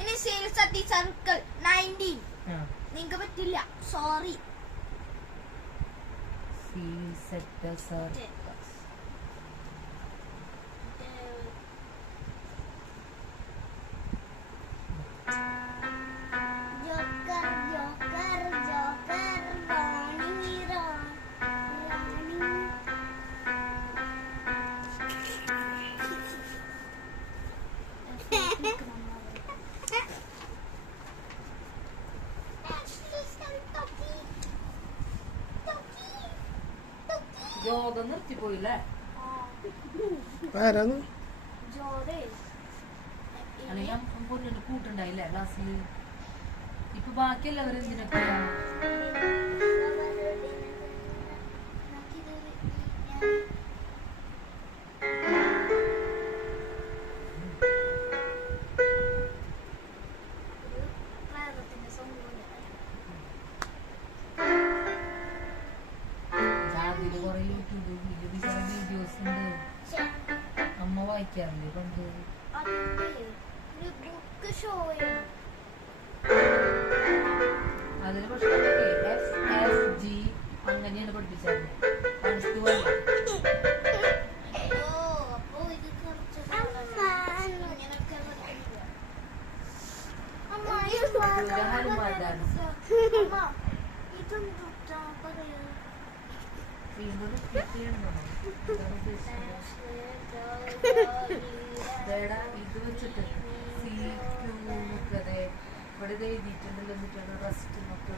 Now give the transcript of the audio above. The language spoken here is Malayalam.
ഇനി സീൽസ് അറ്റ് ദി സർക്കിൾ 19 നിങ്ങൾക്ക് പറ്റില്ല sorry seals at the circle യോഗം നിർത്തിപ്പോയില്ലേ അല്ലെങ്കിൽ പൊന്നിന്റെ കൂട്ടുണ്ടായില്ലേ ക്ലാസ്സില് ഇപ്പൊ ബാക്കിയുള്ളവർ എന്തിനൊക്കെയാ അമ്മ വായിക്കാറില്ലേ പണ്ട് അതില് പക്ഷേ FFG അങ്ങനെയാണ് പഠിപ്പിച്ചത് ഇത് വെച്ചിട്ട് ഇവിടെ എഴുതിയിട്ടുണ്ടല്ലോ എന്നിട്ടാണ് റെസ്റ്റ് എന്നൊക്കെ